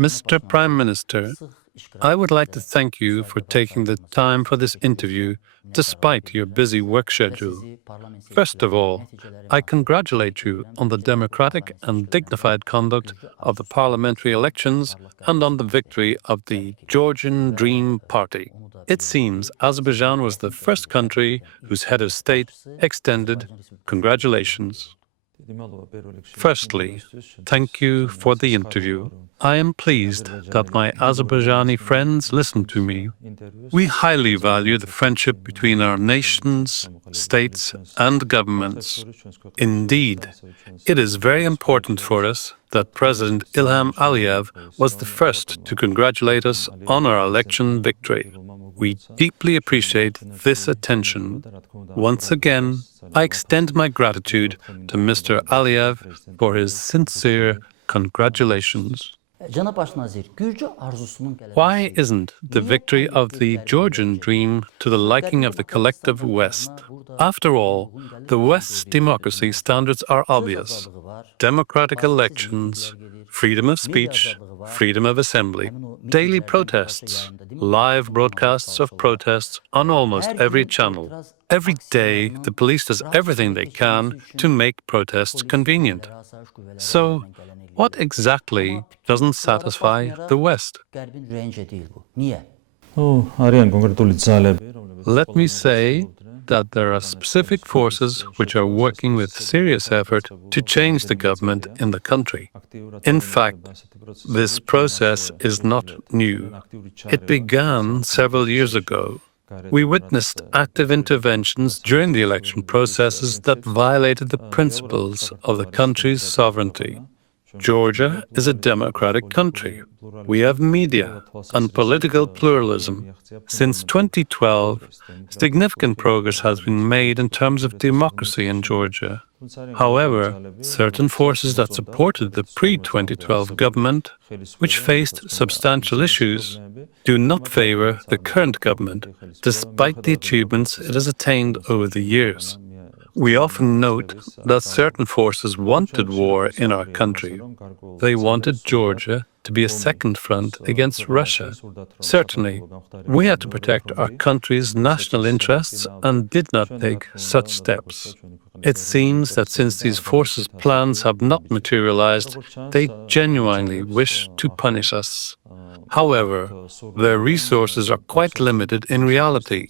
Mr. Prime Minister, I would like to thank you for taking the time for this interview despite your busy work schedule. First of all, I congratulate you on the democratic and dignified conduct of the parliamentary elections and on the victory of the Georgian Dream Party. It seems Azerbaijan was the first country whose head of state extended congratulations. Firstly, thank you for the interview. I am pleased that my Azerbaijani friends listen to me. We highly value the friendship between our nations, states, and governments. Indeed, it is very important for us that President Ilham Aliyev was the first to congratulate us on our election victory. We deeply appreciate this attention. Once again, I extend my gratitude to Mr. Aliyev for his sincere congratulations. Why isn't the victory of the Georgian dream to the liking of the collective West? After all, the West's democracy standards are obvious. Democratic elections, freedom of speech, freedom of assembly, daily protests, live broadcasts of protests on almost every channel. Every day, the police does everything they can to make protests convenient. So, what exactly doesn't satisfy the West? Let me say that there are specific forces which are working with serious effort to change the government in the country. In fact, this process is not new. It began several years ago. We witnessed active interventions during the election processes that violated the principles of the country's sovereignty. Georgia is a democratic country. We have media and political pluralism. Since 2012, significant progress has been made in terms of democracy in Georgia. However, certain forces that supported the pre-2012 government, which faced substantial issues, do not favor the current government, despite the achievements it has attained over the years. We often note that certain forces wanted war in our country. They wanted Georgia to be a second front against Russia. Certainly, we had to protect our country's national interests and did not take such steps. It seems that since these forces' plans have not materialized, they genuinely wish to punish us. However, their resources are quite limited in reality.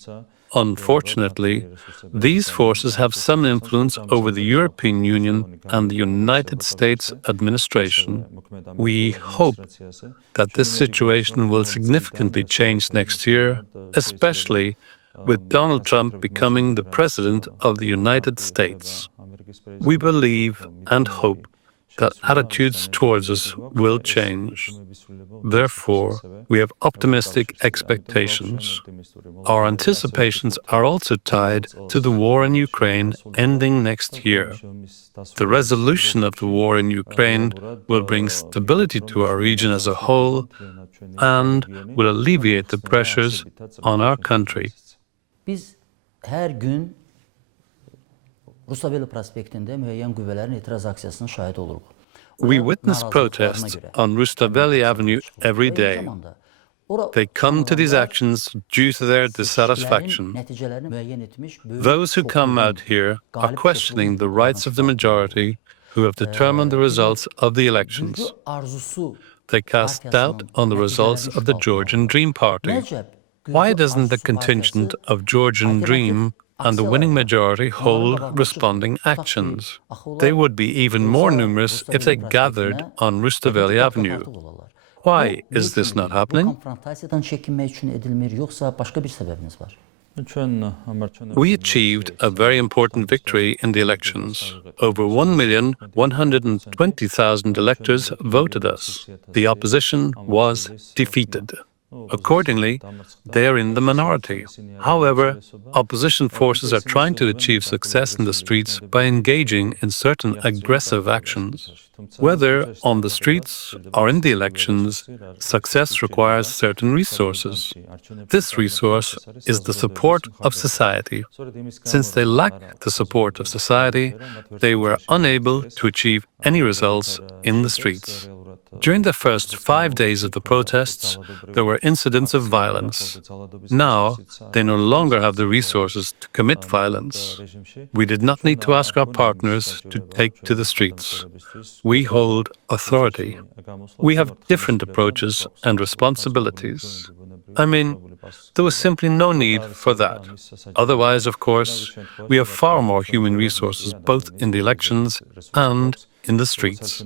Unfortunately, these forces have some influence over the European Union and the United States administration. We hope that this situation will significantly change next year, especially with Donald Trump becoming the President of the United States. We believe and hope that attitudes towards us will change. Therefore, we have optimistic expectations. Our anticipations are also tied to the war in Ukraine ending next year. The resolution of the war in Ukraine will bring stability to our region as a whole and will alleviate the pressures on our country. We witness protests on Rustaveli Avenue every day. They come to these actions due to their dissatisfaction. Those who come out here are questioning the rights of the majority who have determined the results of the elections. They cast doubt on the results of the Georgian Dream Party. Why doesn't the contingent of Georgian Dream and the winning majority hold responding actions? They would be even more numerous if they gathered on Rustaveli Avenue. Why is this not happening? We achieved a very important victory in the elections. Over 1,120,000 electors voted us. The opposition was defeated. Accordingly, they are in the minority. However, opposition forces are trying to achieve success in the streets by engaging in certain aggressive actions. Whether on the streets or in the elections, success requires certain resources. This resource is the support of society. Since they lack the support of society, they were unable to achieve any results in the streets. During the first 5 days of the protests, there were incidents of violence. Now, they no longer have the resources to commit violence. We did not need to ask our partners to take to the streets. We hold authority. We have different approaches and responsibilities. I mean, there was simply no need for that. Otherwise, of course, we have far more human resources both in the elections and in the streets.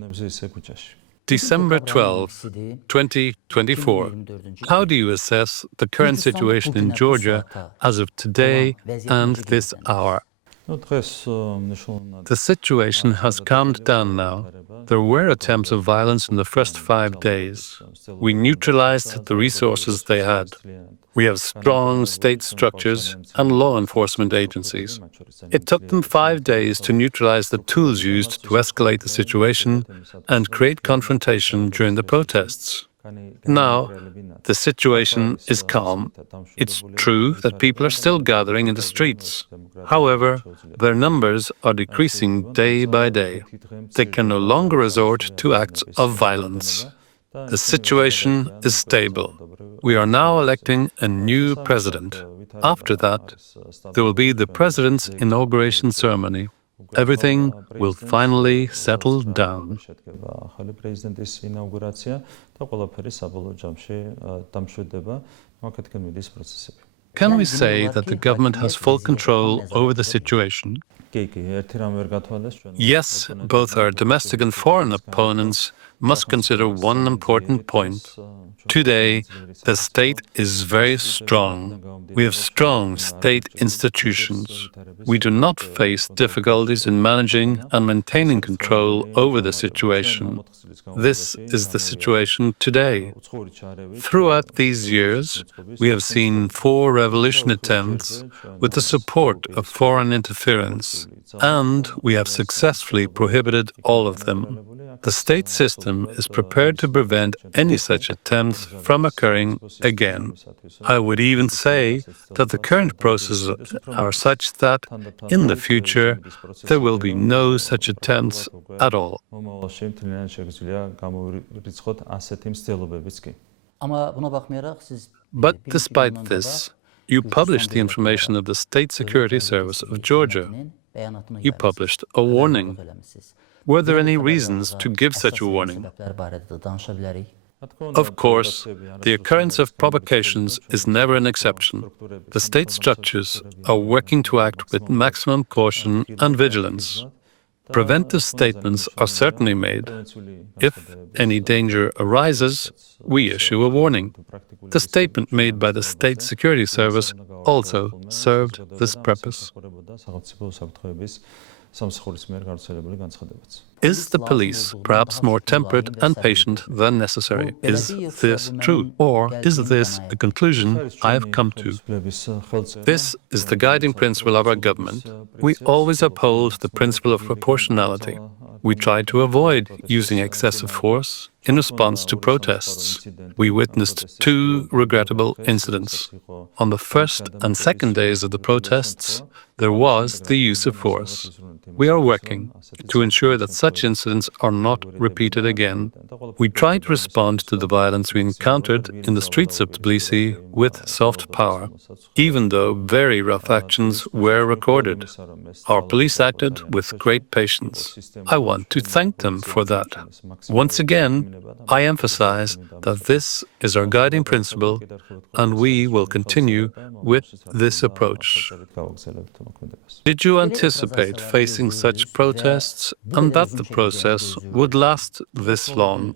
December 12, 2024. How do you assess the current situation in Georgia as of today and this hour? The situation has calmed down now. There were attempts of violence in the first 5 days. We neutralized the resources they had. We have strong state structures and law enforcement agencies. It took them 5 days to neutralize the tools used to escalate the situation and create confrontation during the protests. Now, the situation is calm. It's true that people are still gathering in the streets. However, their numbers are decreasing day by day. They can no longer resort to acts of violence. The situation is stable. We are now electing a new president. After that, there will be the president's inauguration ceremony. Everything will finally settle down. Can we say that the government has full control over the situation? Yes, both our domestic and foreign opponents must consider one important point. Today, the state is very strong. We have strong state institutions. We do not face difficulties in managing and maintaining control over the situation. This is the situation today. Throughout these years, we have seen 4 revolution attempts with the support of foreign interference, and we have successfully prohibited all of them. The state system is prepared to prevent any such attempts from occurring again. I would even say that the current processes are such that, in the future, there will be no such attempts at all. But despite this, you published the information of the State Security Service of Georgia. You published a warning. Were there any reasons to give such a warning? Of course, the occurrence of provocations is never an exception. The state structures are working to act with maximum caution and vigilance. Preventive statements are certainly made. If any danger arises, we issue a warning. The statement made by the State Security Service also served this purpose. Is the police perhaps more tempered and patient than necessary? Is this true? Or is this a conclusion I have come to? This is the guiding principle of our government. We always uphold the principle of proportionality. We try to avoid using excessive force in response to protests. We witnessed 2 regrettable incidents. On the first and second days of the protests, there was the use of force. We are working to ensure that such incidents are not repeated again. We try to respond to the violence we encountered in the streets of Tbilisi with soft power, even though very rough actions were recorded. Our police acted with great patience. I want to thank them for that. Once again, I emphasize that this is our guiding principle, and we will continue with this approach. Did you anticipate facing such protests and that the process would last this long?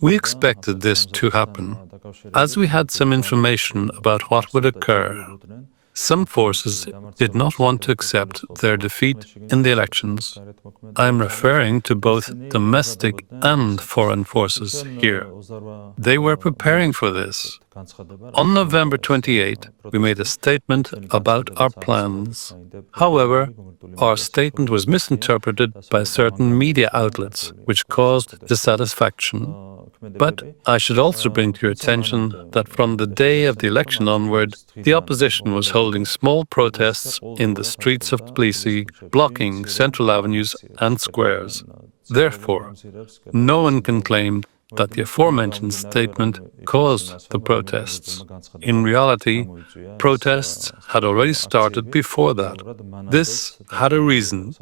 We expected this to happen, as we had some information about what would occur. Some forces did not want to accept their defeat in the elections. I am referring to both domestic and foreign forces here. They were preparing for this. On November 28, we made a statement about our plans. However, our statement was misinterpreted by certain media outlets, which caused dissatisfaction. But I should also bring to your attention that from the day of the election onward, the opposition was holding small protests in the streets of Tbilisi, blocking central avenues and squares. Therefore, no one can claim that the aforementioned statement caused the protests. In reality, protests had already started before that. This had a reason.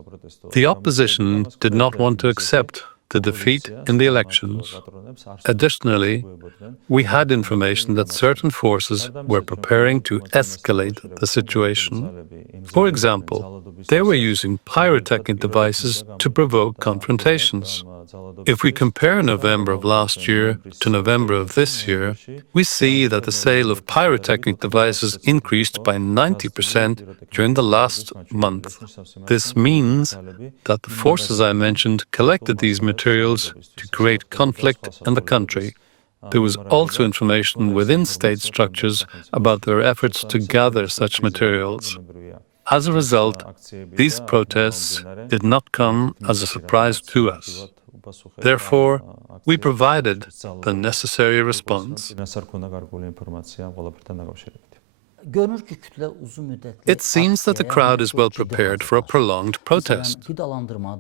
The opposition did not want to accept the defeat in the elections. Additionally, we had information that certain forces were preparing to escalate the situation. For example, they were using pyrotechnic devices to provoke confrontations. If we compare November of last year to November of this year, we see that the sale of pyrotechnic devices increased by 90% during the last month. This means that the forces I mentioned collected these materials to create conflict in the country. There was also information within state structures about their efforts to gather such materials. As a result, these protests did not come as a surprise to us. Therefore, we provided the necessary response. It seems that the crowd is well prepared for a prolonged protest.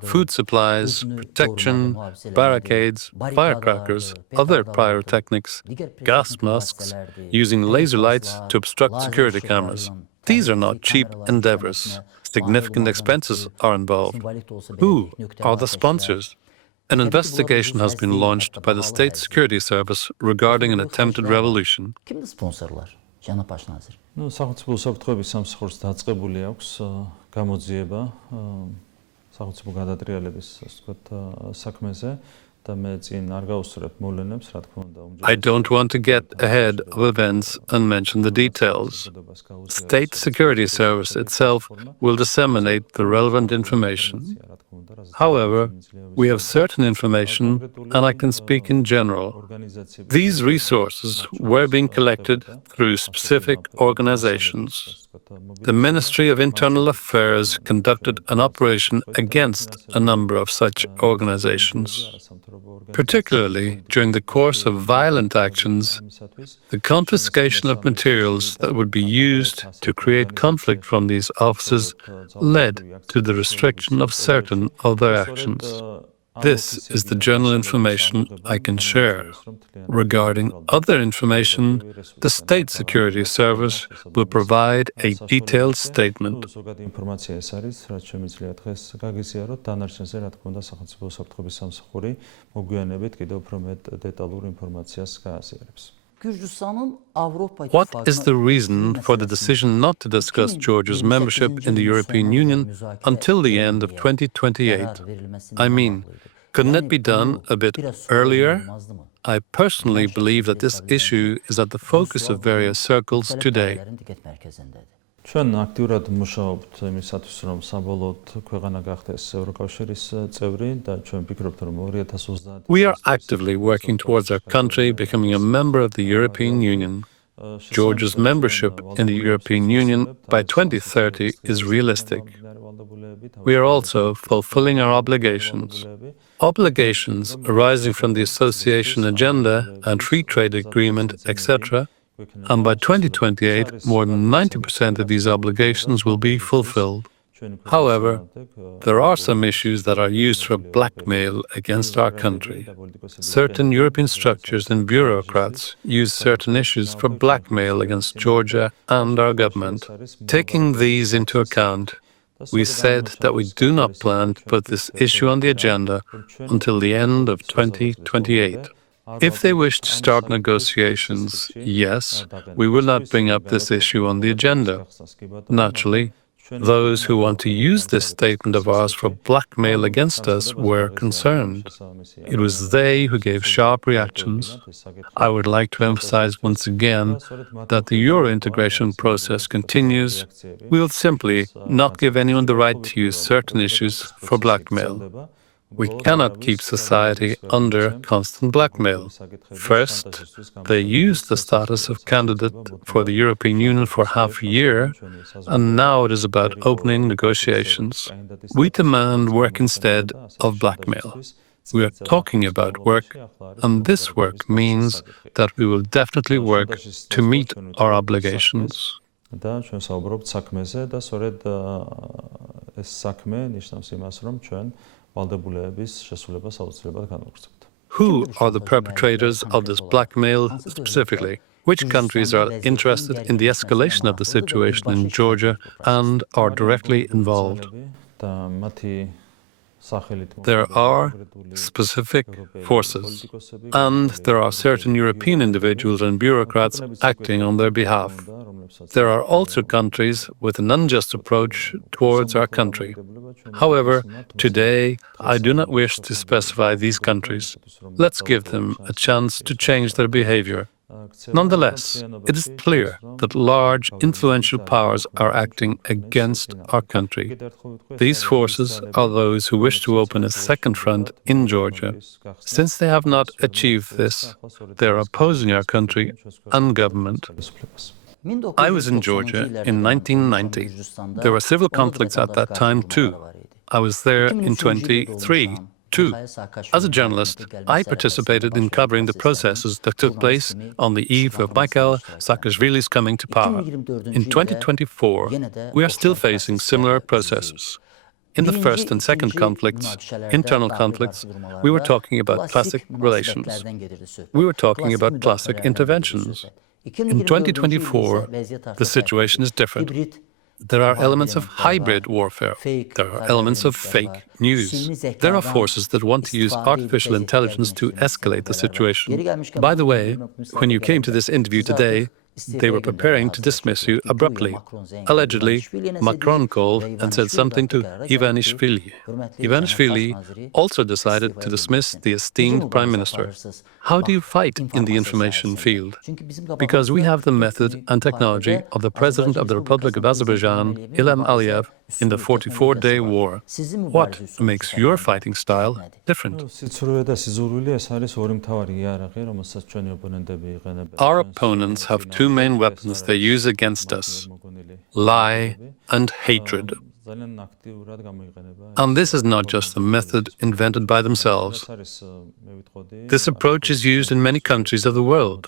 Food supplies, protection, barricades, firecrackers, other pyrotechnics, gas masks, using laser lights to obstruct security cameras. These are not cheap endeavors. Significant expenses are involved. Who are the sponsors? An investigation has been launched by the State Security Service regarding an attempted revolution. სახელმწიფო უსაფრთხოების სამსახურს დაწყებული აქვს გამოძიება სახელმწიფო გადატრიალების ასე ვთქვათ საქმეზე და მე წინ არ გავუსწრებ მოვლენებს რა თქმა უნდა. I don't want to get ahead of events and mention the details. State Security Service itself will disseminate the relevant information. However, we have certain information, and I can speak in general. These resources were being collected through specific organizations. The Ministry of Internal Affairs conducted an operation against a number of such organizations. Particularly during the course of violent actions, the confiscation of materials that would be used to create conflict from these offices led to the restriction of certain of their actions. This is the general information I can share. Regarding other information, the State Security Service will provide a detailed statement. What is the reason for the decision not to discuss Georgia's membership in the European Union until the end of 2028? I mean, couldn't it be done a bit earlier? I personally believe that this issue is at the focus of various circles today. ჩვენ აქტიურად მუშაობთ იმისათვის, რომ საბოლოოდ ქვეყანა გახდეს ევროკავშირის წევრი და ჩვენ ვფიქრობთ, რომ 2030 We are actively working towards our country becoming a member of the European Union. Georgia's membership in the European Union by 2030 is realistic. We are also fulfilling our obligations. Obligations arising from the association agenda and free trade agreement, etc., and by 2028, more than 90% of these obligations will be fulfilled. However, there are some issues that are used for blackmail against our country. Certain European structures and bureaucrats use certain issues for blackmail against Georgia and our government. Taking these into account, we said that we do not plan to put this issue on the agenda until the end of 2028. If they wish to start negotiations, yes, we will not bring up this issue on the agenda. Naturally, those who want to use this statement of ours for blackmail against us were concerned. It was they who gave sharp reactions. I would like to emphasize once again that the Euro integration process continues. We will simply not give anyone the right to use certain issues for blackmail. We cannot keep society under constant blackmail. First, they used the status of candidate for the European Union for half a year, and now it is about opening negotiations. We demand work instead of blackmail. We are talking about work, and this work means that we will definitely work to meet our obligations. ვალდებულების შესრულებას აუცილებლად განვაგრძობთ. Who are the perpetrators of this blackmail specifically? Which countries are interested in the escalation of the situation in Georgia and are directly involved? და მათი There are specific forces, and there are certain European individuals and bureaucrats acting on their behalf. There are also countries with an unjust approach towards our country. However, today, I do not wish to specify these countries. Let's give them a chance to change their behavior. Nonetheless, it is clear that large, influential powers are acting against our country. These forces are those who wish to open a second front in Georgia. Since they have not achieved this, they are opposing our country and government. I was in Georgia in 1990. There were civil conflicts at that time too. I was there in 23 too. As a journalist, I participated in covering the processes that took place on the eve of Mikhail Saakashvili's coming to power. In 2024, we are still facing similar processes. In the first and second conflicts, internal conflicts, we were talking about classic relations. We were talking about classic interventions. In 2024, the situation is different. There are elements of hybrid warfare. There are elements of fake news. There are forces that want to use artificial intelligence to escalate the situation. By the way, when you came to this interview today, they were preparing to dismiss you abruptly. Allegedly, Macron called and said something to Ivanishvili. Ivanishvili also decided to dismiss the esteemed Prime Minister. How do you fight in the information field? Because we have the method and technology of the President of the Republic of Azerbaijan, Ilham Aliyev, in the 44-day war. What makes your fighting style different? Our opponents have two main weapons they use against us: lie and hatred. And this is not just a method invented by themselves. This approach is used in many countries of the world.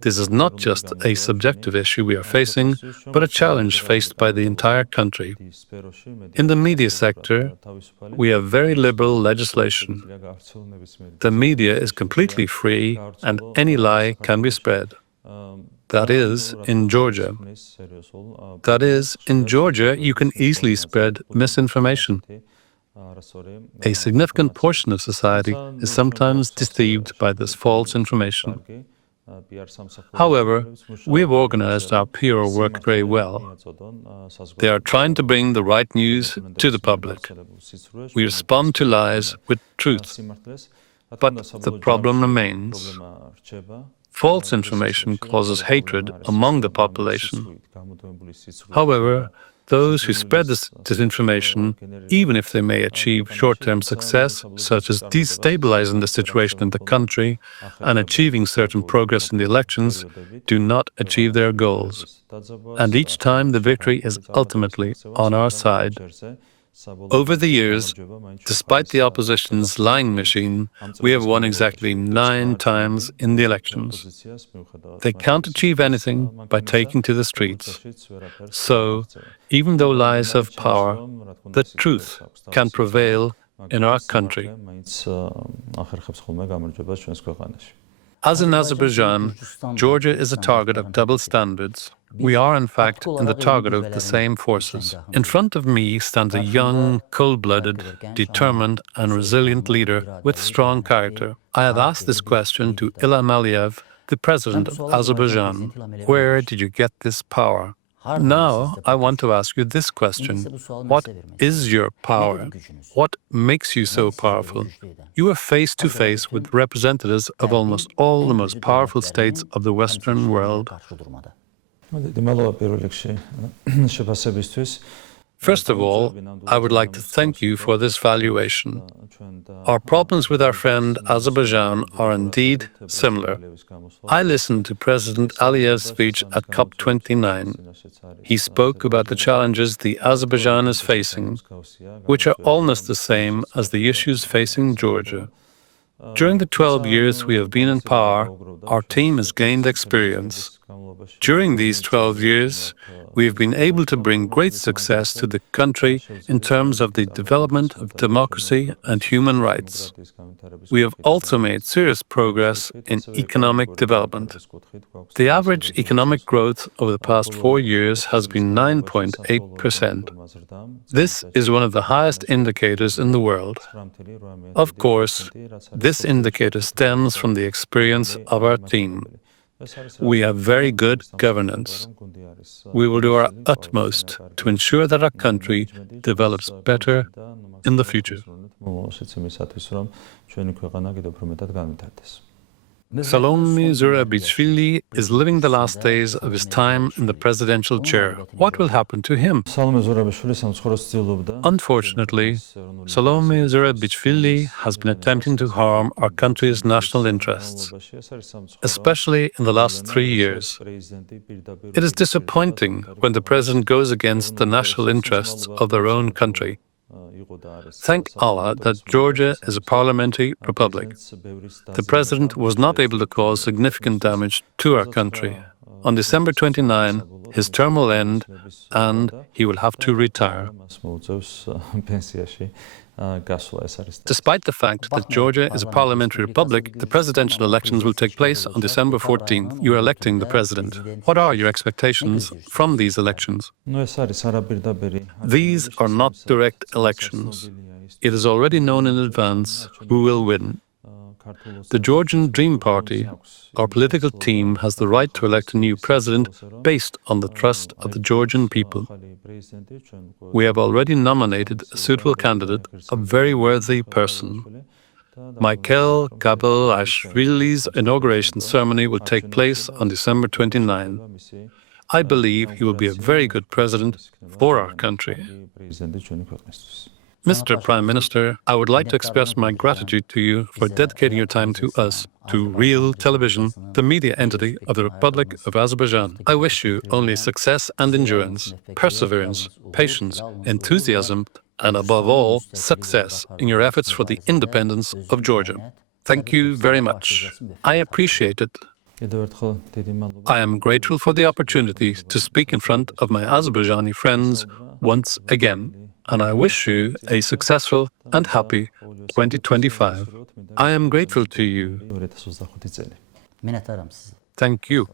This is not just a subjective issue we are facing, but a challenge faced by the entire country. In the media sector, we have very liberal legislation. The media is completely free and any lie can be spread. That is, in Georgia. That is, in Georgia, you can easily spread misinformation. A significant portion of society is sometimes deceived by this false information. However, we have organized our PR work very well. They are trying to bring the right news to the public. We respond to lies with truth. But the problem remains. False information causes hatred among the population. However, those who spread this disinformation, even if they may achieve short-term success, such as destabilizing the situation in the country and achieving certain progress in the elections, do not achieve their goals. And each time the victory is ultimately on our side. Over the years, despite the opposition's lying machine, we have won exactly 9 times in the elections. They can't achieve anything by taking to the streets. So, even though lies have power, the truth can prevail in our country. As in Azerbaijan, Georgia is a target of double standards. We are, in fact, in the target of the same forces. In front of me stands a young, cold-blooded, determined and resilient leader with strong character. I have asked this question to Ilham Aliyev, the president of Azerbaijan. Where did you get this power? Now, I want to ask you this question. What is your power? What makes you so powerful? You are face to face with representatives of almost all the most powerful states of the Western world. First of all, I would like to thank you for this valuation. Our problems with our friend Azerbaijan are indeed similar. I listened to President Aliyev's speech at COP29. He spoke about the challenges the Azerbaijan is facing, which are almost the same as the issues facing Georgia. During the 12 years we have been in power, our team has gained experience. During these 12 years, we have been able to bring great success to the country in terms of the development of democracy and human rights. We have also made serious progress in economic development. The average economic growth over the past 4 years has been 9.8%. This is one of the highest indicators in the world. Of course, this indicator stems from the experience of our team. We have very good governance. We will do our utmost to ensure that our country develops better in the future. Salome Zurabichvili is living the last days of his time in the presidential chair. What will happen to him? Unfortunately, Salome Zurabichvili has been attempting to harm our country's national interests, especially in the last 3 years. It is disappointing when the president goes against the national interests of their own country. Thank Allah that Georgia is a parliamentary republic. The president was not able to cause significant damage to our country. On December 29, his term will end and he will have to retire. Despite the fact that Georgia is a parliamentary republic, the presidential elections will take place on December 14th. You are electing the president. What are your expectations from these elections? These are not direct elections. It is already known in advance who will win. The Georgian Dream Party, our political team, has the right to elect a new president based on the trust of the Georgian people. We have already nominated a suitable candidate, a very worthy person. Michael Gabrielashvili's inauguration ceremony will take place on December 29. I believe he will be a very good president for our country. Mr. Prime Minister, I would like to express my gratitude to you for dedicating your time to us, to Real Television, the media entity of the Republic of Azerbaijan. I wish you only success and endurance, perseverance, patience, enthusiasm, and above all, success in your efforts for the independence of Georgia. Thank you very much. I appreciate it. I am grateful for the opportunity to speak in front of my Azerbaijani friends once again. And I wish you a successful and happy 2025. I am grateful to you. Thank you.